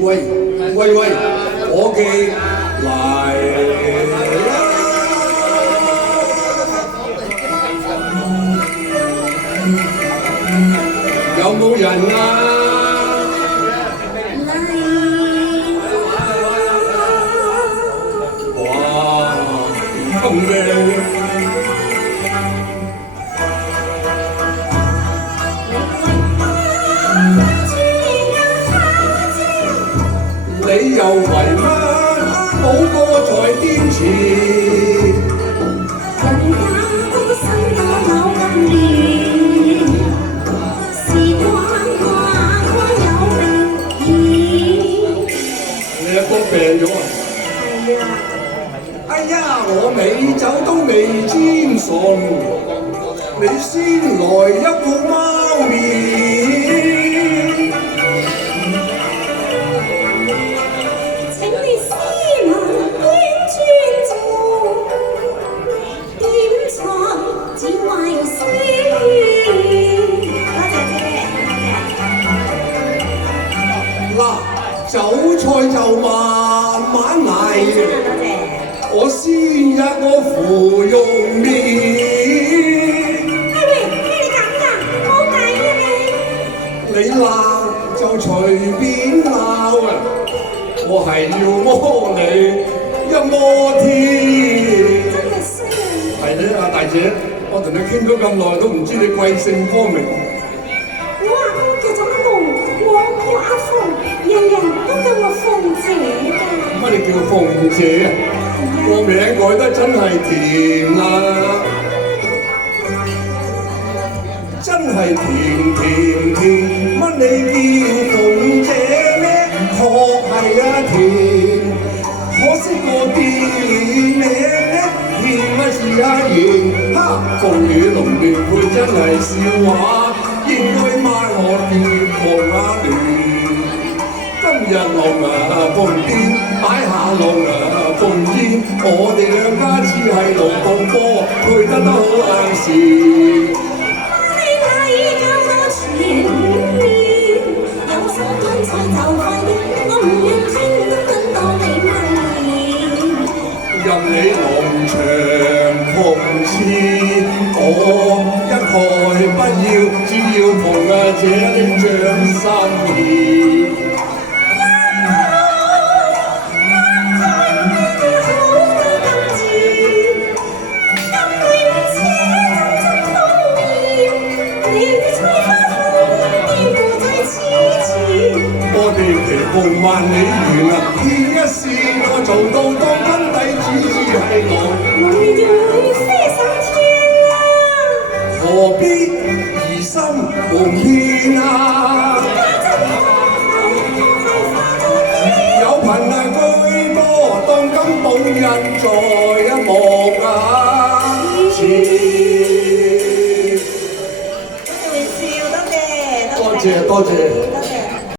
喂喂喂，伙計嚟啦！有冇人啊？哇，咁靚！你又為乜冇個在堅持？人家都生多某咁年，時光跨過有明顯。你阿哥病咗啊？係啊！哎呀，我美酒都未沾唇，你先來一個貓面。嗱，酒菜就慢慢嚟，我先一個芙蓉面。你咁㗎，冇計啊你鬧就隨便鬧啊，我係要摸你一摸天。真係衰啊！係咧，阿大姐，我同你傾咗咁耐都唔知你貴姓光明。我阿公叫做阿鳳，我叫阿鳳，人人都叫我鳳姐㗎。乜你叫鳳姐啊？個名改得真係甜啦，真係甜甜甜。乜你叫鳳姐咩？確係啊甜，可惜個店名咧甜乜是阿賢。哈，風雨濃烈配真係笑話，應該抹我碟望下亂。今日龍啊鳳癲，擺下龍啊鳳煙，我哋兩家似係龍鳳波，配得都好啱視。你睇搞我全面，有心乾脆就快啲，我唔願聽都等到你問。任你龍長鳳翅，我一概不要，只要逢這的掌心意。我哋期望萬里緣啊，見一線我做到當根底主意係我。龍就會飛上天啦！何必疑心蒙騙啊？有憑啊居多，當今寶印在一幕啊！多謝多謝。